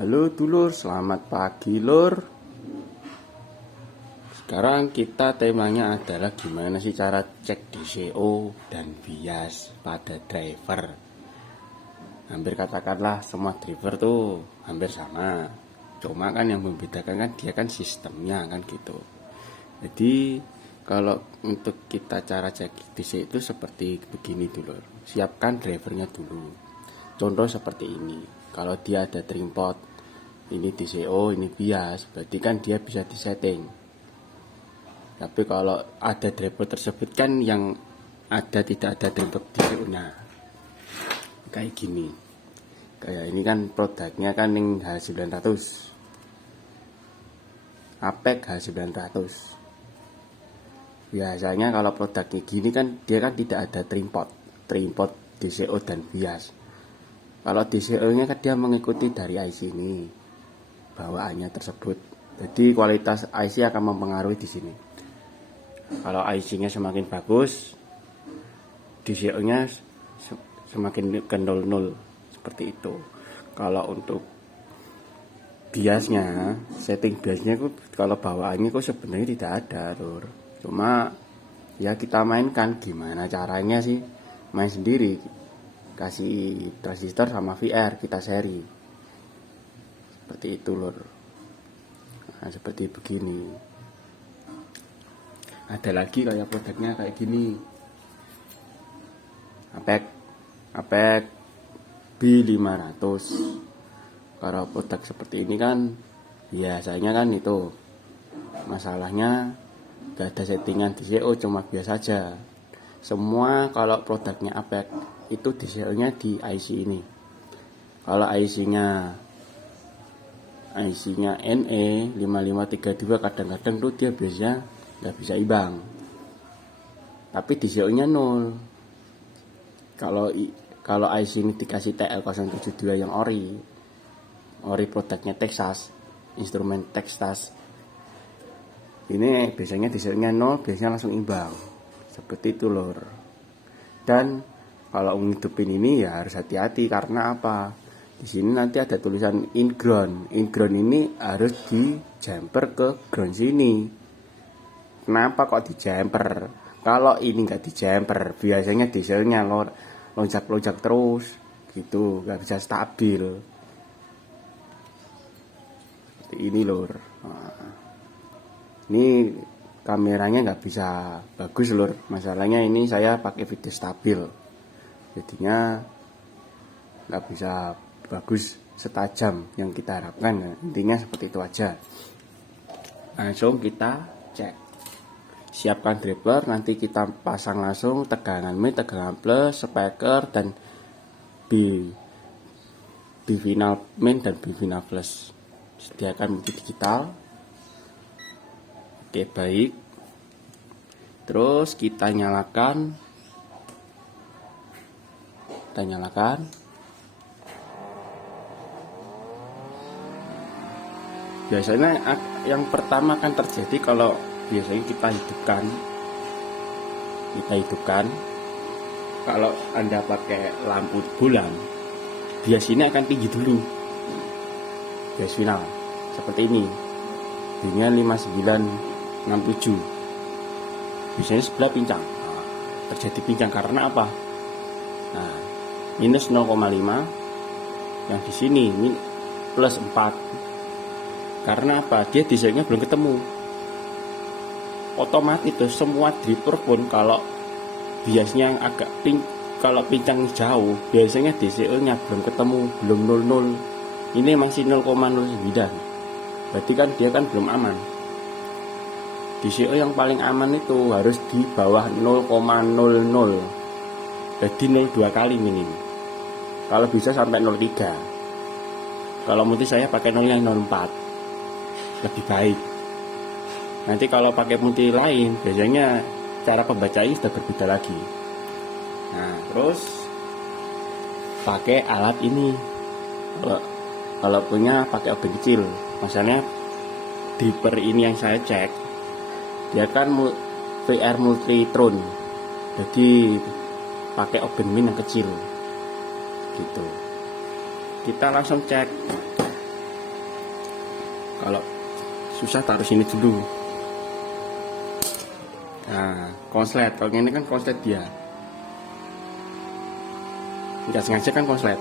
Halo dulur, selamat pagi lur. Sekarang kita temanya adalah gimana sih cara cek DCO dan bias pada driver. Hampir katakanlah semua driver tuh hampir sama. Cuma kan yang membedakan kan dia kan sistemnya kan gitu. Jadi kalau untuk kita cara cek DCO itu seperti begini dulur. Siapkan drivernya dulu. Contoh seperti ini. Kalau dia ada trimpot, ini DCO, ini bias, berarti kan dia bisa disetting. Tapi kalau ada driver tersebut kan yang ada tidak ada driver DCO-nya. Kayak gini. Kayak ini kan produknya kan yang H900. APEC H900. Biasanya kalau produknya gini kan dia kan tidak ada trimpot DCO dan bias. Kalau DCO-nya kan dia mengikuti dari IC ini bawaannya tersebut. Jadi kualitas IC akan mempengaruhi di sini. Kalau IC-nya semakin bagus, DCO-nya semakin ke 00 seperti itu. Kalau untuk biasnya, setting biasnya kalau bawaannya sebenarnya tidak ada, Lur. Cuma ya kita mainkan gimana caranya sih? Main sendiri. Kasih transistor sama VR kita seri. Seperti itu lur. Nah, seperti begini. Ada lagi kayak produknya kayak gini. APEC B500. Kalau produk seperti ini kan biasanya kan itu masalahnya gak ada settingan DCO, cuma biasa aja. Semua kalau produknya APEC itu DCO-nya di IC ini. Kalau IC-nya NE 5532 kadang-kadang tuh dia biasanya nggak bisa imbang. Tapi DCO-nya 0. Kalau IC ini dikasih TL072 yang ori produknya Texas, instrumen Texas. Ini biasanya DCO-nya 0, biasanya langsung imbang. Seperti itu lor. Dan kalau ngidupin ini ya harus hati-hati karena apa? Di sini nanti ada tulisan inground. Inground ini harus di jumper ke ground sini. Kenapa kok di jumper? Kalau ini nggak di jumper, biasanya dieselnya lonjak-lonjak terus, gitu, nggak bisa stabil. Seperti ini lor. Nah, ini kameranya nggak bisa bagus lor. Masalahnya ini saya pakai video stabil. Jadinya nggak bisa bagus setajam yang kita harapkan. Intinya seperti itu aja. Langsung kita cek. Siapkan driver, nanti kita pasang langsung tegangan min, tegangan plus, speaker dan B final min dan B final plus. Sediakan multi digital. Oke baik. Terus kita nyalakan. Biasanya yang pertama akan terjadi kalau biasanya kita hidupkan. Kalau Anda pakai lampu bulan, biasanya akan tinggi dulu. Bias final seperti ini. Ini 5967. Biasanya sebelah pincang. Terjadi pincang karena apa? Nah, minus 0,5, yang di sini plus 4. Karena apa? Dia desainnya belum ketemu. Otomatis itu semua driver pun kalau biasanya yang agak kalau pincang jauh, biasanya DCO-nya belum ketemu, belum 00. Ini masih 0,09. Berarti kan dia kan belum aman. DCO yang paling aman itu harus di bawah 0,00. Jadi 0,2 kali minim. Kalau bisa sampai 0,3. Kalau multi saya pakai 0 yang 0,4. Lebih baik. Nanti kalau pakai multi lain, biasanya cara pembacanya sudah berbeda lagi. Nah, terus pakai alat ini. Kalau punya pakai obeng kecil. Misalnya driver ini yang saya cek, dia kan VR Multitron. Jadi pakai oven min yang kecil gitu. Kita langsung cek Kalau susah taruh sini dulu. Nah, konslet. Kalau ini kan konslet dia. Nggak sengaja kan konslet.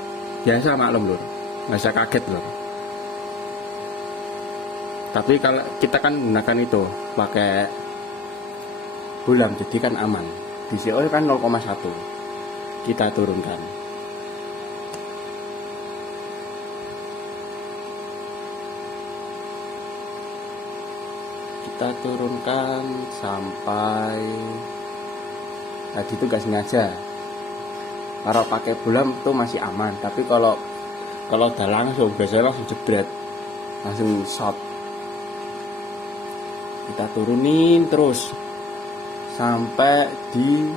Biasa maklum lur. Nggak usah kaget lur. Tapi kalau kita kan gunakan itu pakai bulam, jadi kan aman. Di CO kan 0,1. Kita turunkan. Kita turunkan sampai tadi itu gak sengaja. Kalau pakai bulam itu masih aman, tapi kalau udah langsung biasanya langsung jebret, langsung shot. Kita turunin terus sampai di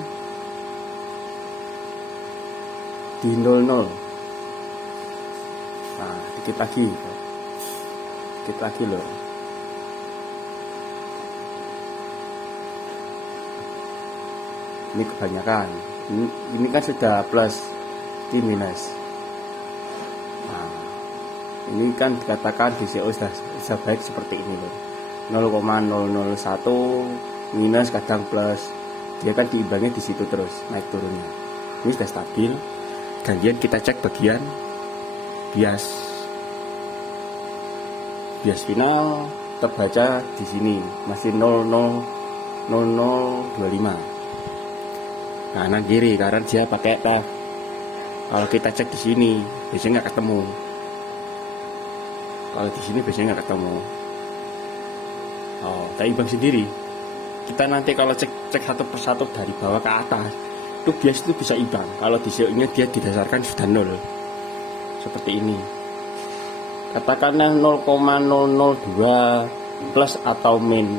00. Nah, dikit lagi loh. Ini kebanyakan. Ini kan sudah plus, di minus. Nah, ini kan dikatakan DCO sudah baik seperti ini loh. 0,001 minus kadang plus. Dia kan diimbangnya di situ terus naik turunnya. Ini sudah stabil. Gantian kita cek bagian bias. Bias final terbaca di sini masih 000025. Kanan kiri karena dia pakai tab. Kalau kita cek di sini biasanya nggak ketemu. Kalau di sini biasanya nggak ketemu. Oh, kita imbang sendiri. Kita nanti kalau cek satu persatu dari bawah ke atas, itu bias itu bisa imbang. Kalau di CO-nya dia didasarkan sudah 0. Seperti ini. Katakanlah 0,002 plus atau min.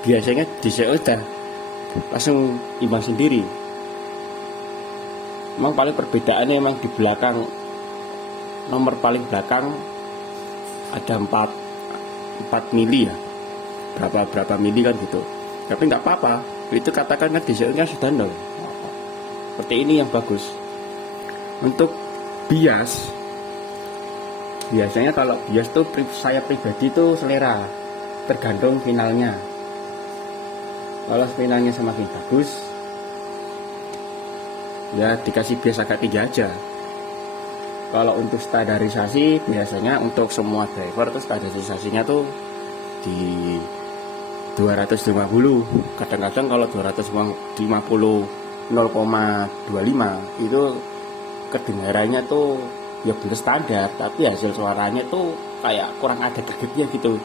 Biasanya di CO udah langsung imbang sendiri. Memang paling perbedaannya memang di belakang, nomor paling belakang ada 4 mili ya, berapa mili kan gitu. Tapi nggak apa-apa, itu katakan kan dieselnya sudah 0. Seperti ini yang bagus. Untuk bias, biasanya kalau bias tuh saya pribadi tuh selera, tergantung finalnya. Kalau finalnya semakin bagus, ya dikasih bias agak tinggi aja. Kalau untuk standarisasi biasanya untuk semua driver tuh standarisasinya tuh di 250. Kadang-kadang kalau 250 0,25 itu kedengarannya tuh ya bener standar, tapi hasil suaranya tuh kayak kurang ada gregetnya gitu.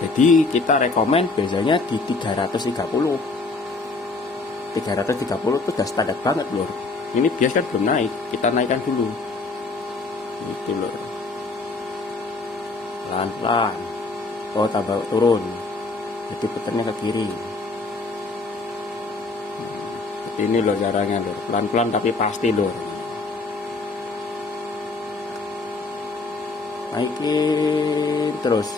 Jadi kita rekomen biasanya di 330 itu udah standar banget lur. Ini bias kan belum naik, kita naikkan dulu itu lur, pelan-pelan. Oh, tambah turun, jadi puternya ke kiri. Seperti ini lur caranya lur, pelan-pelan tapi pasti lur. Naikin terus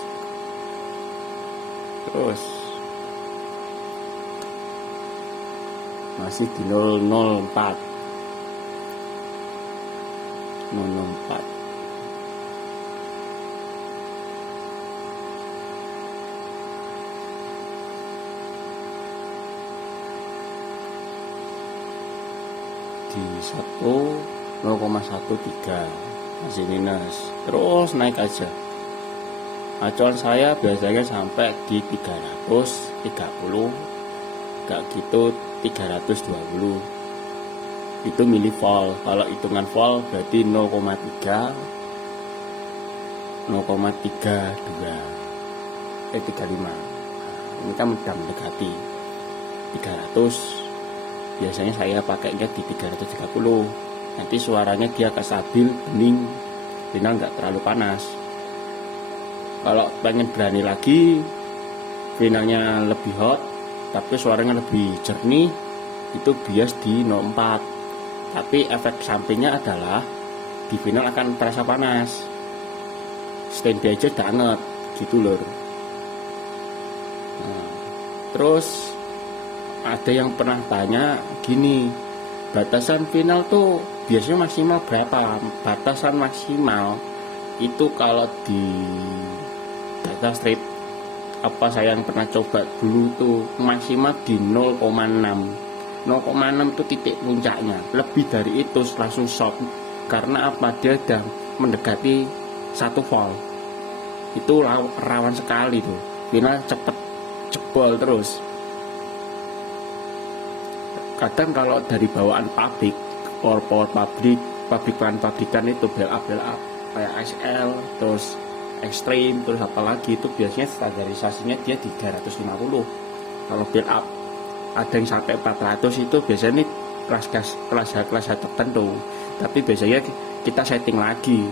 masih di 004 di 0,13 masih minus, terus naik aja. Acuan saya biasanya sampai di 330, gak gitu 320. Itu mili volt. Kalau hitungan volt berarti 0,3 0,32 35. Ini kan udah mendekati 300. Biasanya saya pakainya di 330. Nanti suaranya dia akan stabil, bening, final nggak terlalu panas. Kalau pengen berani lagi, finalnya lebih hot tapi suaranya lebih jernih, itu bias di 04. Tapi efek sampingnya adalah di final akan terasa panas. Standby aja udah anget gitu lor. Nah, terus ada yang pernah tanya gini, batasan final tuh biasanya maksimal berapa? Batasan maksimal itu kalau di data strip apa saya yang pernah coba dulu tuh maksimal di 0,6 itu titik puncaknya. Lebih dari itu langsung short. Karena apa? Dia udah mendekati 1 volt. Itu rawan sekali tuh. Karena cepet jebol terus. Kadang kalau dari bawaan pabrik, power pabrik, pabrikan itu bel up kayak SL, terus Extreme, terus apalagi itu biasanya standarisasinya dia 350. Kalau build up ada yang sampai 400 itu biasanya nih kelas tertentu, tapi biasanya kita setting lagi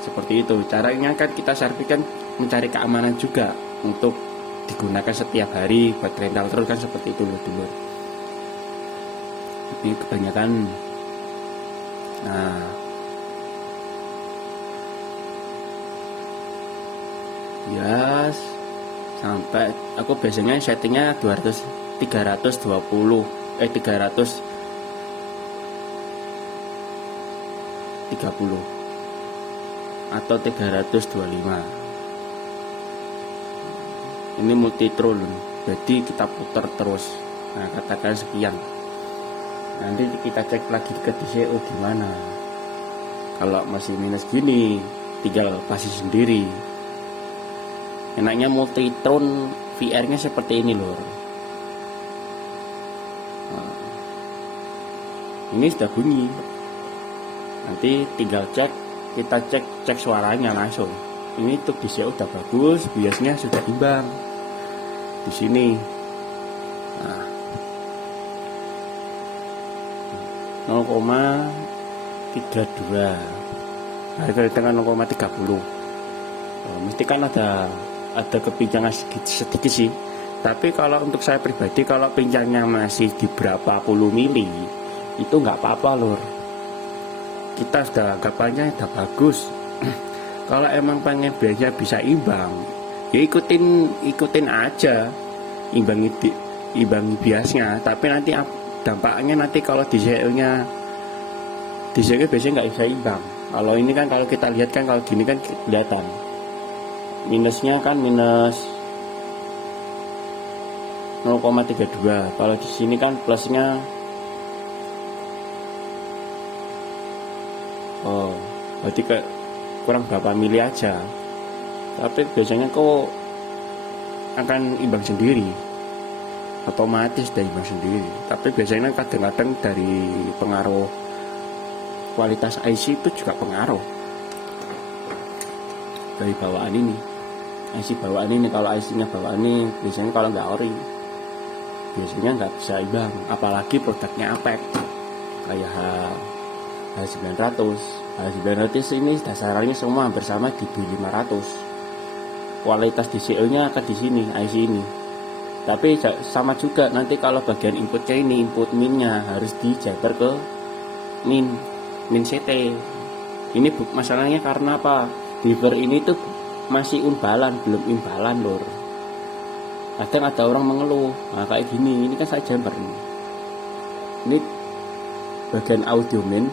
seperti itu. Caranya kan kita servis kan mencari keamanan juga untuk digunakan setiap hari buat rental terus kan seperti itu loh dulu. Ini kebanyakan. Nah, ya sampai aku biasanya settingnya 320 atau 325. Ini multitron, jadi kita putar terus. Nah, katakan sekian, nanti kita cek lagi ke DCO gimana. Kalau masih minus gini tinggal pasti sendiri. Enaknya multitron VR nya seperti ini lor. Nah, ini sudah bunyi, nanti tinggal kita cek suaranya langsung. Ini tuh DCO udah bagus, biasanya sudah imbang di sini. Nah, 0,32 harga dengan 0,30. Mesti kan ada kepincangan sedikit sih, tapi kalau untuk saya pribadi kalau pincangnya masih di berapa puluh mili itu nggak apa-apa lor, kita sudah anggapannya udah bagus. Kalau emang pengen biasanya bisa imbang ya ikutin aja, imbangi biasnya, tapi nanti dampaknya nanti kalau DCO-nya biasanya nggak bisa imbang. Kalau ini kan kalau kita lihat kan kalau gini kan kelihatan minusnya kan minus 0,32. Kalau di sini kan plusnya berarti kurang berapa mili aja, tapi biasanya kok akan imbang sendiri, otomatis dan imbang sendiri. Tapi biasanya kadang-kadang dari pengaruh kualitas IC itu juga pengaruh dari bawaan ini. IC bawaan ini, kalau IC-nya bawaan ini biasanya kalau nggak ori biasanya nggak bisa imbang, apalagi produknya APEC kayak H900 ini dasarannya semua hampir sama di B500. Kualitas DCO nya akan di sini IC ini, tapi sama juga nanti kalau bagian inputnya ini, input minnya harus dijamper ke min CT. Ini masalahnya karena apa? Driver ini tuh masih unbalan, belum imbalan lor. Kadang ada orang mengeluh, nah kayak gini, ini kan saya jumper ini bagian audio min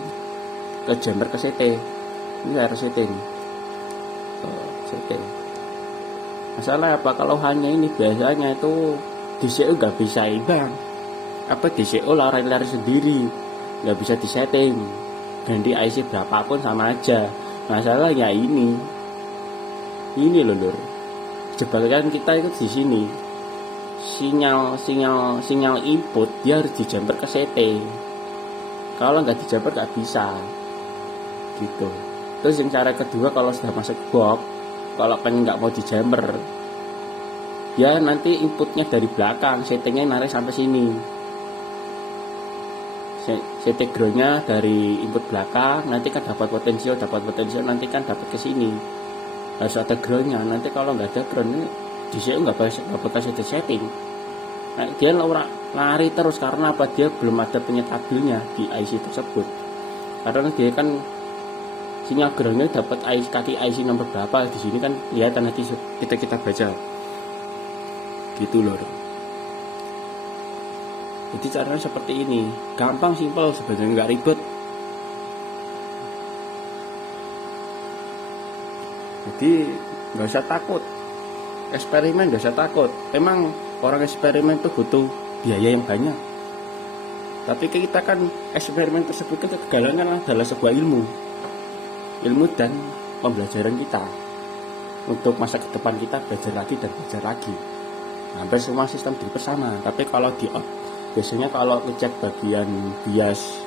ke jumper ke CT, ini harus CT nih. CT masalah apa? Kalau hanya ini biasanya itu DCO nggak bisa imbang, apa DCO lari-lari sendiri, nggak bisa disetting, ganti IC berapapun sama aja. Masalahnya ini loh lur, jebakan kita itu di sini, sinyal input dia harus dijamper ke CT. Kalau nggak dijamper nggak bisa gitu. Terus yang cara kedua, kalau sudah masuk box, kalau pengen nggak mau dijamper, ya nanti inputnya dari belakang, settingnya narik sampai sini, setting groundnya dari input belakang, nanti kan dapat potensial nanti kan dapat ke sini. Harus ada groundnya, nanti kalau nggak ada ground DCO nggak bakal setting. Nah, dia lari terus karena apa? Dia belum ada penyetabilnya di IC tersebut, karena dia kan sinyal groundnya dapat kaki IC nomor berapa di sini kan kelihatan, nanti kita baca gitu loh. Jadi caranya seperti ini, gampang, simpel sebenarnya, nggak ribet. Jadi nggak usah takut eksperimen gak usah takut. Emang orang eksperimen itu butuh biaya yang banyak, tapi kita kan eksperimen tersebut kegagalan kan adalah sebuah ilmu dan pembelajaran kita untuk masa ke depan. Kita belajar lagi dan belajar lagi. Hampir semua sistem dripper sama, tapi kalau di biasanya kalau ngecek bagian bias,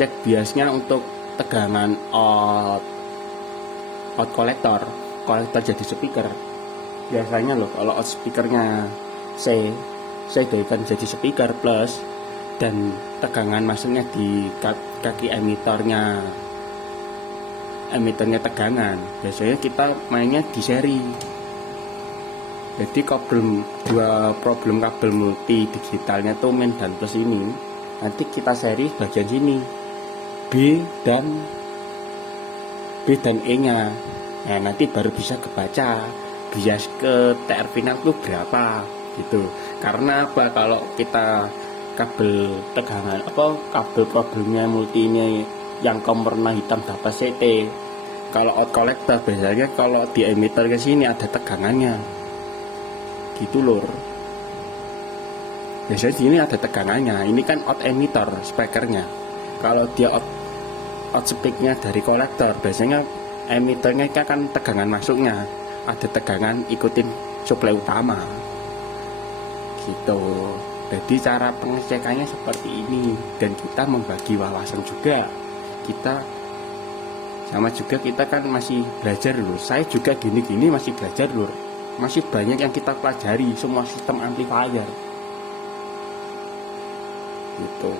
cek biasnya untuk tegangan out kolektor jadi speaker. Biasanya loh kalau out speakernya C kan jadi speaker plus, dan tegangan masuknya di kaki emiternya tegangan. Biasanya kita mainnya di seri. Jadi dua problem kabel multi digitalnya tuh min dan plus ini nanti kita seri bagian sini B dan E nya. Nah nanti baru bisa kebaca bias ke TR final tuh berapa gitu. Karena apa, kalau kita kabel tegangan kabel problemnya multi ini yang warna hitam dapat CT, kalau out collector biasanya kalau di emitter ke sini ada tegangannya gitu lur. Biasanya di sini ada tegangannya. Ini kan out emitter speakernya. Kalau dia out speaknya dari kolektor, biasanya emiternya kan tegangan masuknya ada tegangan ikutin suplai utama gitu. Jadi cara pengecekannya seperti ini, dan kita membagi wawasan juga. Kita kan masih belajar lur. Saya juga gini masih belajar lur. Masih banyak yang kita pelajari semua sistem amplifier gitu.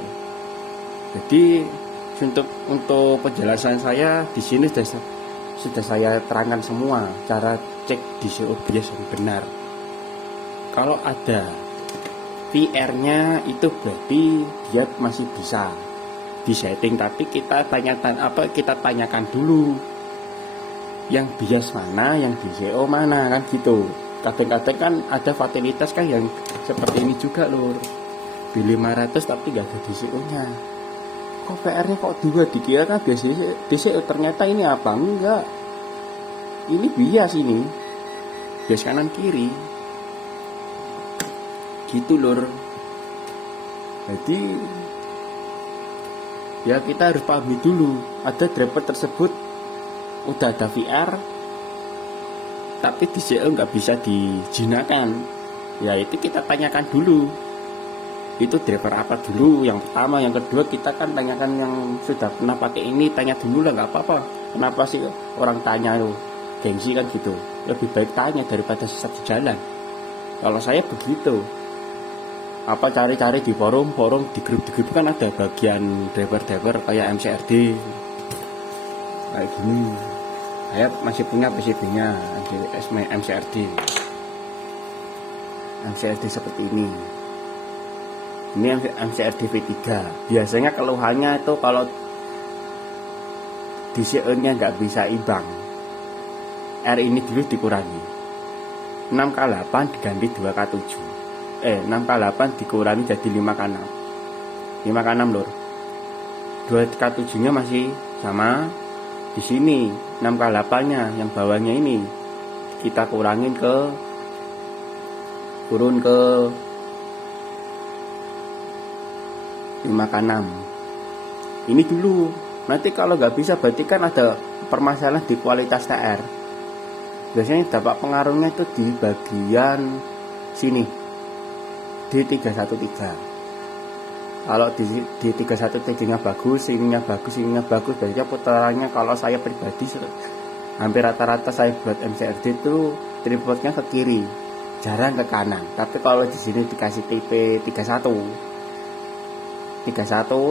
Jadi untuk penjelasan saya di sini sudah saya terangkan semua cara cek DCO bias yang benar. Kalau ada VR-nya itu berarti dia masih bisa disetting, tapi kita tanyakan dulu yang bias mana, yang DCO mana kan gitu. Kadang-kadang kan ada fatalitas kan yang seperti ini juga lur. B500 tapi gak ada DCO nya. Kok VR-nya kok dua, dikira kan biasanya DCO, ternyata ini apa? Enggak, ini bias, ini bias kanan kiri gitu lur. Jadi ya kita harus pahami dulu, ada driver tersebut udah ada VR tapi DCO nggak bisa dijinakan. Ya itu kita tanyakan dulu, itu driver apa dulu yang pertama. Yang kedua kita kan tanyakan yang sudah pernah pakai ini, tanya dulu lah, nggak apa-apa. Kenapa sih orang tanya lo, gengsi kan gitu. Lebih baik tanya daripada sesat di jalan. Kalau saya begitu, cari-cari di forum di grup kan ada bagian driver kayak MCRD kayak gini. Saya masih punya PCB-nya MCRD seperti ini. Ini MCRD V3. Biasanya keluhannya itu kalau DCO-nya nggak bisa imbang, R ini dulu dikurangi 6K8 diganti 2K7. 6K8 dikurangi jadi 5K6 lur. 2K7 nya masih sama. Di sini 6K8 nya yang bawahnya ini kita turun ke 5K6 ini dulu. Nanti kalau nggak bisa berarti kan ada permasalahan di kualitas TR. Biasanya dampak pengaruhnya itu di bagian sini di 313. Kalau di 313 nya bagus, ininya bagus, biasanya putarannya kalau saya pribadi hampir rata-rata saya buat MCRD itu tripodnya ke kiri, jarang ke kanan. Tapi kalau di sini dikasih TP 31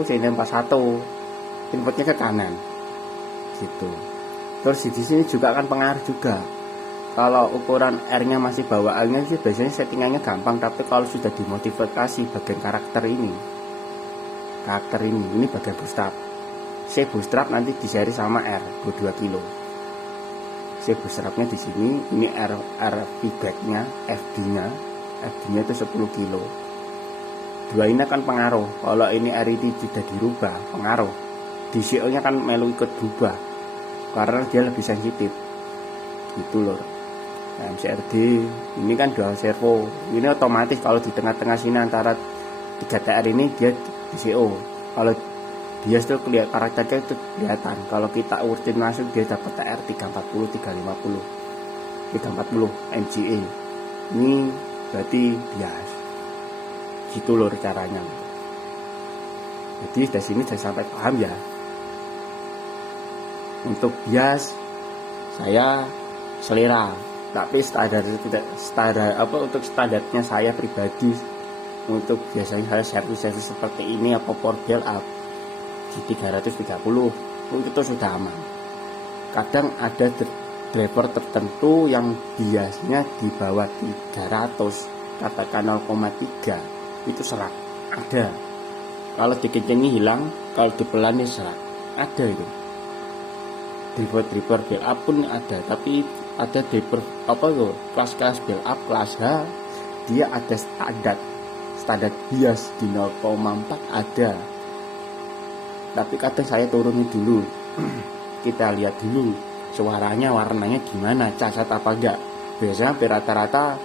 sini 41, tripodnya ke kanan gitu. Terus di sini juga akan pengaruh juga. Kalau ukuran R-nya masih bawaannya sih biasanya settingannya gampang, tapi kalau sudah dimodifikasi bagian karakter ini bagian bootstrap. C bootstrap nanti diseri sama R 22 kilo. C bootstrapnya di sini, ini R feedbacknya, FD-nya itu 10 kilo. Dua ini akan pengaruh. Kalau ini R ini sudah dirubah, pengaruh. DCO-nya kan melu ikut berubah karena dia lebih sensitif. Gitu loh. Nah, MCRD ini kan dual servo, ini otomatis kalau di tengah-tengah sini antara 3TR ini dia DCO. Kalau bias tuh kelihatan karakternya itu kelihatan. Kalau kita urutin langsung dia dapat TR 340, 350, 340 MGA. Ini berarti bias. Gitu loh caranya. Jadi dari sini saya sampai paham ya. Untuk bias saya selera, tapi untuk standarnya saya pribadi, untuk biasanya saya servis seperti ini apa power build up di 330 itu sudah aman. Kadang ada driver tertentu yang biasanya di bawah 300, katakan 0,3 itu serak, ada. Kalau dikencengi hilang, kalau dipelani serak, ada itu. Driver build up pun ada, tapi ada driver kelas build up kelas H, dia ada standar bias di 0,4 ada. Tapi kadang saya turunin dulu, kita lihat dulu suaranya, warnanya gimana, cacat apa enggak. Biasanya rata-rata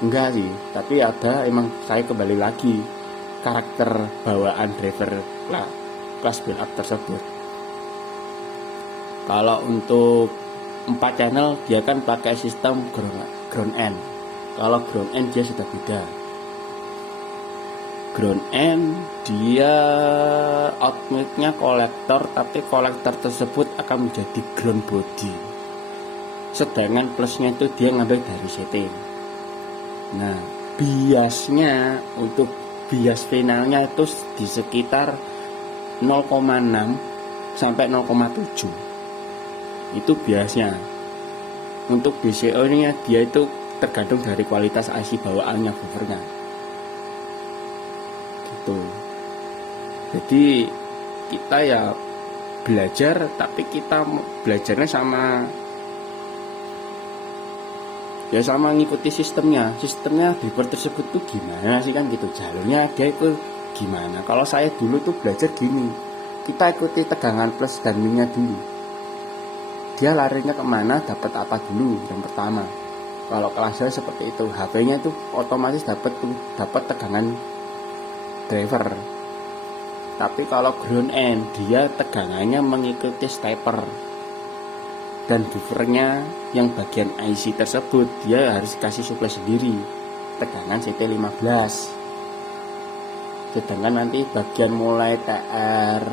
enggak sih, tapi ada emang saya kembali lagi karakter bawaan driver kelas build up tersebut. Kalau untuk 4 channel dia kan pakai sistem ground end. Kalau ground end dia sudah beda. Ground end dia outputnya kolektor, tapi kolektor tersebut akan menjadi ground body. Sedangkan plusnya itu dia ngambil dari setting. Nah, biasnya untuk bias finalnya itu di sekitar 0,6 sampai 0,7. Itu biasnya. Untuk DCO nya dia itu tergantung dari kualitas IC bawaannya buffernya gitu. Jadi kita ya belajar, tapi kita belajarnya sama ngikuti sistemnya driver tersebut tuh gimana sih kan gitu, jalurnya dia itu gimana. Kalau saya dulu tuh belajar gini, kita ikuti tegangan plus dan minnya dulu, dia larinya kemana, dapat apa dulu yang pertama. Kalau kelas saya seperti itu, HP-nya itu otomatis dapat tegangan driver. Tapi kalau ground end dia tegangannya mengikuti stepper, dan buffernya yang bagian IC tersebut dia harus kasih suplai sendiri tegangan CT15. Sedangkan nanti bagian mulai TR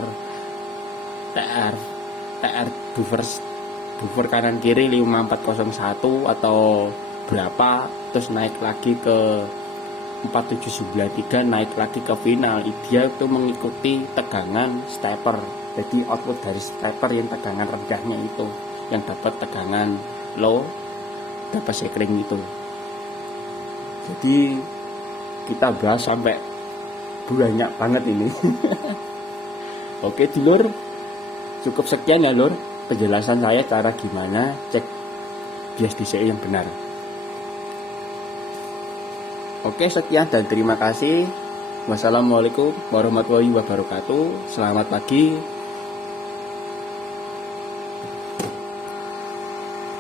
buffer kanan kiri 5401 atau berapa, terus naik lagi ke 4793, naik lagi ke final, dia itu mengikuti tegangan stepper. Jadi output dari stepper yang tegangan rendahnya itu yang dapat tegangan low, dapat sekring itu. Jadi kita bahas sampai banyak banget ini. Oke dulur, cukup sekian ya lur penjelasan saya cara gimana cek bias DCI yang benar. Oke, sekian dan terima kasih. Wassalamualaikum warahmatullahi wabarakatuh. Selamat pagi.